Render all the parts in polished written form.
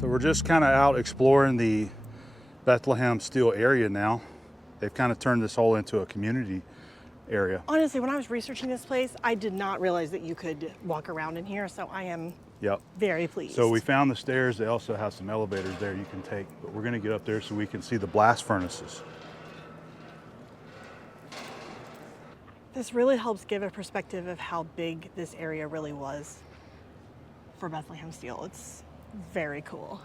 So we're just kind of out exploring the Bethlehem Steel area now. They've kind of turned this whole into a community area. Honestly, when I was researching this place, I did not realize that you could walk around in here, so I am very pleased. So we found the stairs. They also have some elevators there you can take, but we're going to get up there so we can see the blast furnaces. This really helps give a perspective of how big this area really was for Bethlehem Steel. It's very cool.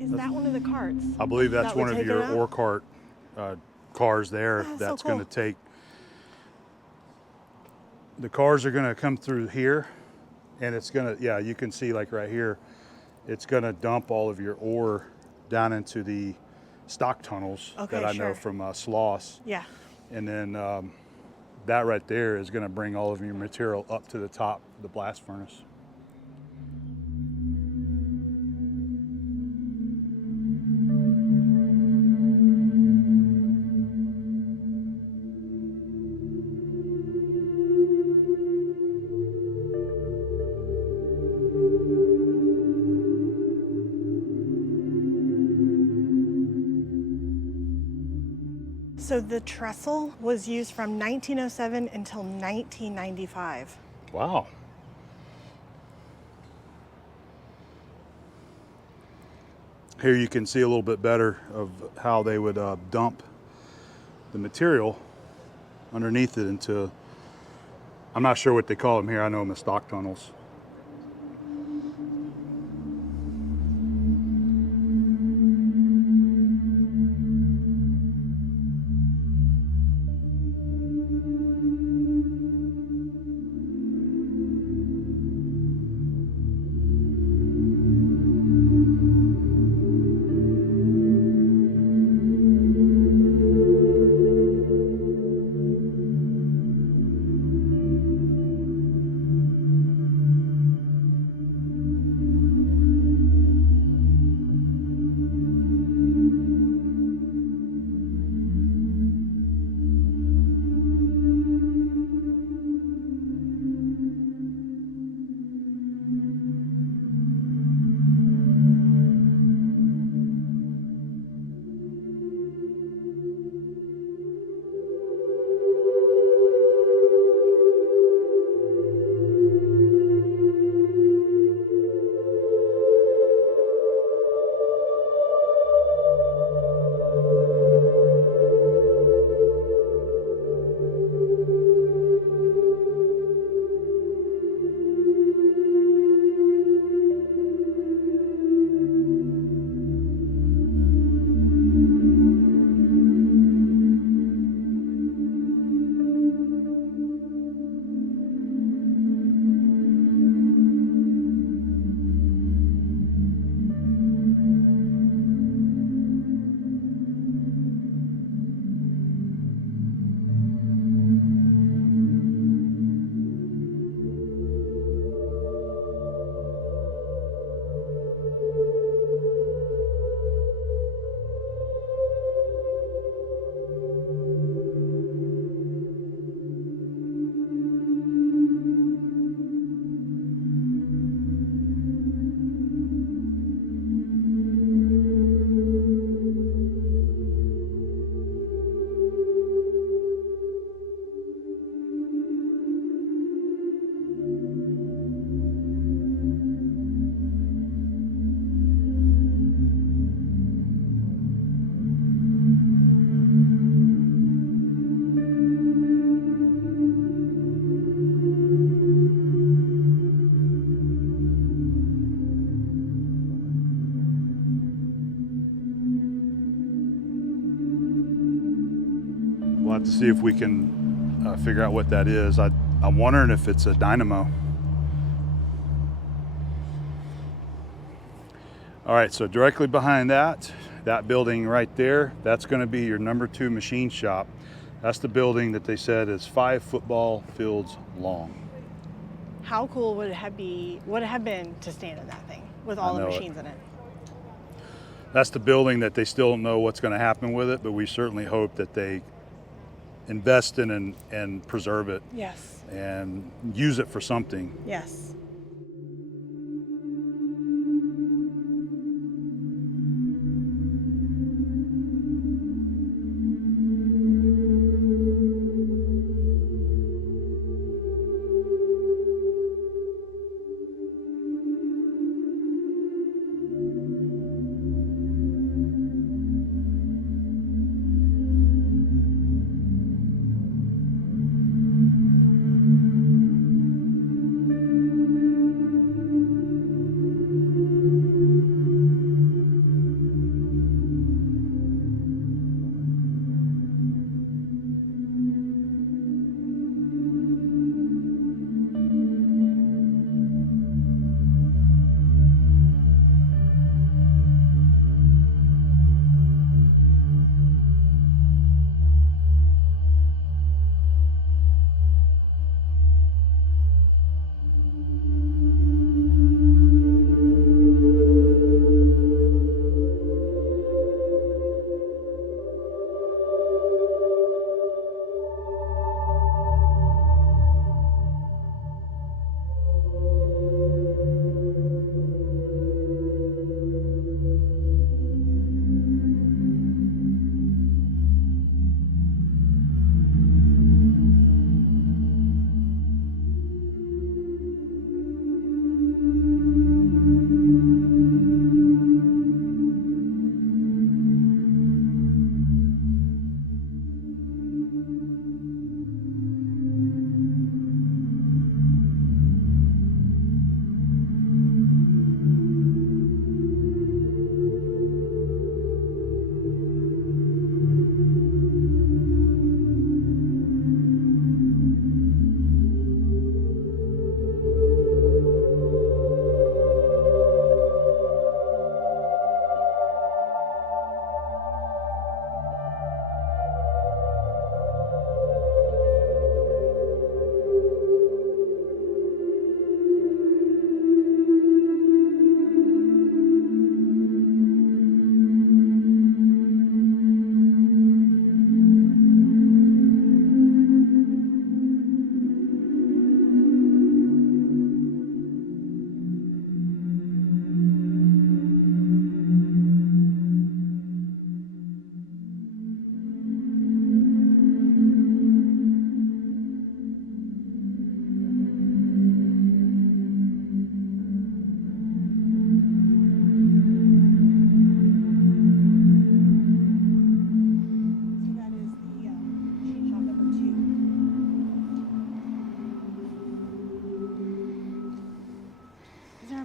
Is that one of the carts? I believe that's that would one of take your it out? ore cart cars there. That's That's so going to cool. take, the cars are going to come through here, and it's going to, yeah, you can see like right here, it's going to dump all of your ore down into the stock tunnels Okay, that I sure. know from Sloss. Yeah. And then that right there is going to bring all of your material up to the top of the blast furnace. So the trestle was used from 1907 until 1995. Wow. Here you can see a little bit better of how they would dump the material underneath it into, I'm not sure what they call them here, I know them as stock tunnels. have to see if we can figure out what that is. I'm wondering if it's a dynamo. All right, so directly behind that building right there, that's going to be your number 2 machine shop. That's the building that they said is 5 football fields long. How cool would it have been to stand in that thing with all the machines in it? That's the building that they still don't know what's going to happen with it, but we certainly hope that they invest in and preserve it. Yes. And use it for something. Yes.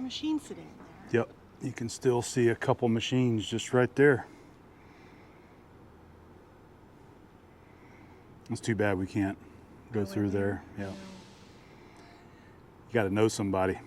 Machine sitting there. Yep, you can still see a couple machines just right there. It's too bad we can't go through there. Yeah. You got to know somebody.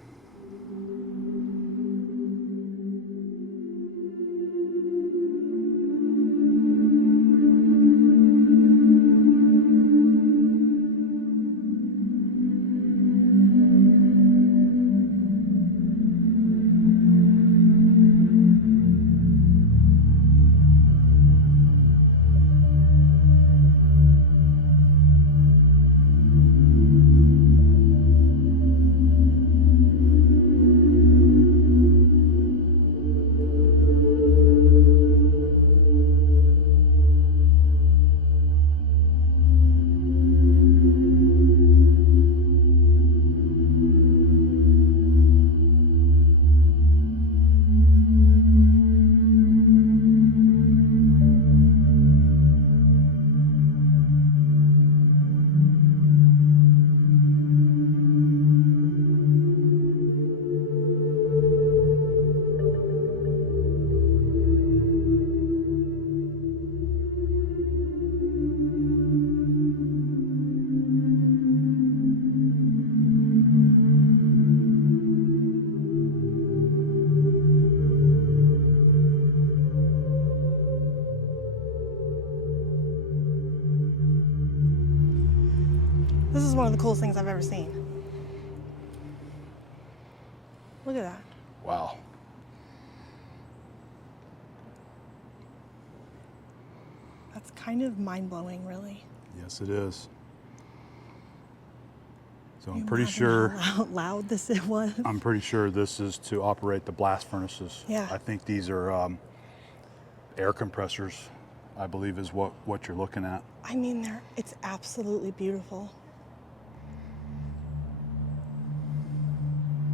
is one of the coolest things I've ever seen. Look at that. Wow. That's kind of mind-blowing, really. Yes, it is. So Can you I'm pretty imagine sure. how loud this it was. I'm pretty sure this is to operate the blast furnaces. Yeah. I think these are air compressors, I believe is what you're looking at. I mean, it's absolutely beautiful.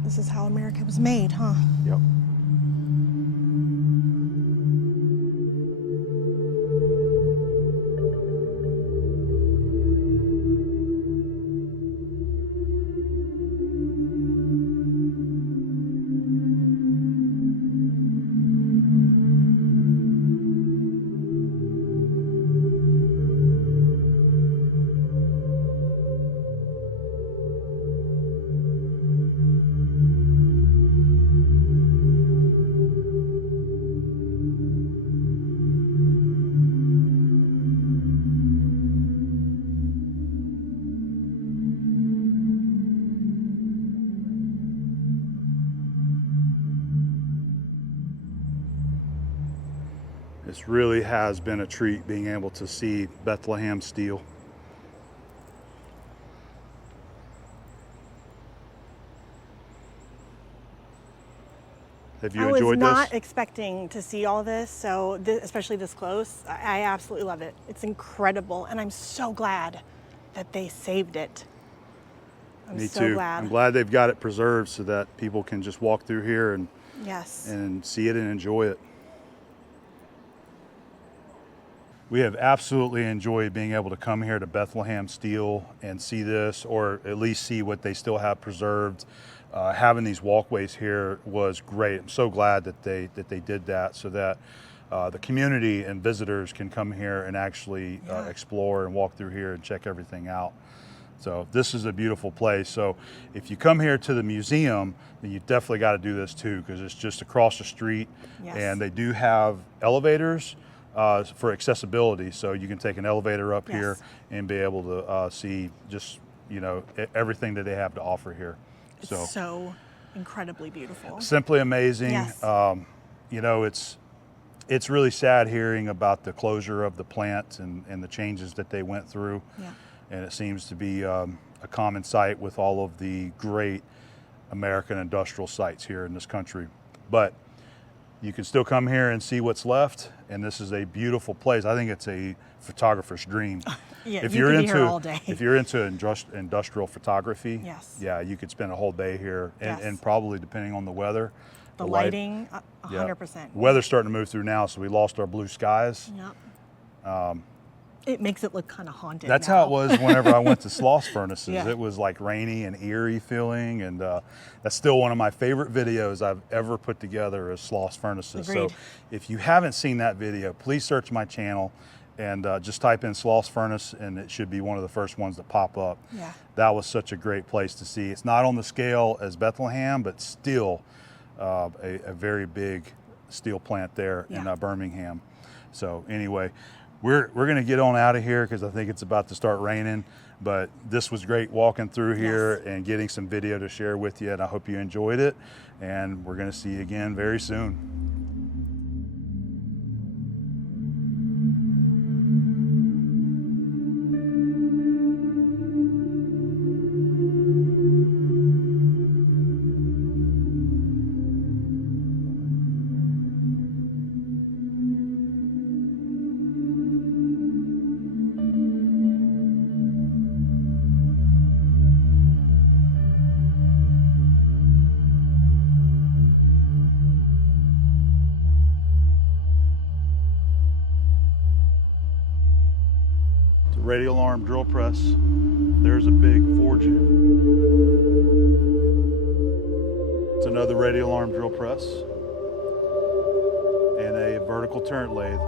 This is how America was made, huh? Yep. This really has been a treat being able to see Bethlehem Steel. Have you I was enjoyed not this? expecting to see all this, so especially this close. I absolutely love it. It's incredible, and I'm so glad that they saved it. I'm Me so too. glad. I'm glad they've got it preserved so that people can just walk through here and Yes. see it and enjoy it. We have absolutely enjoyed being able to come here to Bethlehem Steel and see this, or at least see what they still have preserved. Having these walkways here was great. I'm so glad that they did that, so that the community and visitors can come here and actually explore and walk through here and check everything out. So this is a beautiful place. So if you come here to the museum, then you definitely got to do this too, because it's just across the street. Yes. And they do have elevators for accessibility. So you can take an elevator up here and be able to see just, everything that they have to offer here. It's so incredibly beautiful. Simply amazing. Yes. It's really sad hearing about the closure of the plant and the changes that they went through. Yeah. And it seems to be a common sight with all of the great American industrial sites here in this country. But you can still come here and see what's left, and this is a beautiful place. I think it's a photographer's dream. Yeah, if you you're could be into here all day. if you're into industrial photography, Yes. yeah, you could spend a whole day here, and, Yes. and probably depending on the weather, The light- lighting, yeah. 100%. Weather's starting to move through now, so we lost our blue skies. Yep. It makes it look kind of haunted. That's now. how it was whenever I went to Sloss Furnaces. Yeah. It was like rainy and eerie feeling, and that's still one of my favorite videos I've ever put together is Sloss Furnaces. Agreed. So if you haven't seen that video, please search my channel and just type in Sloss Furnace, and it should be one of the first ones that pop up. Yeah. That was such a great place to see. It's not on the scale as Bethlehem, but still a very big steel plant there in Birmingham. So anyway, we're going to get on out of here because I think it's about to start raining. But this was great walking through here and getting some video to share with you, and I hope you enjoyed it. And we're going to see you again very soon. Radial arm drill press. There's a big forge. It's another radial arm drill press and a vertical turret lathe.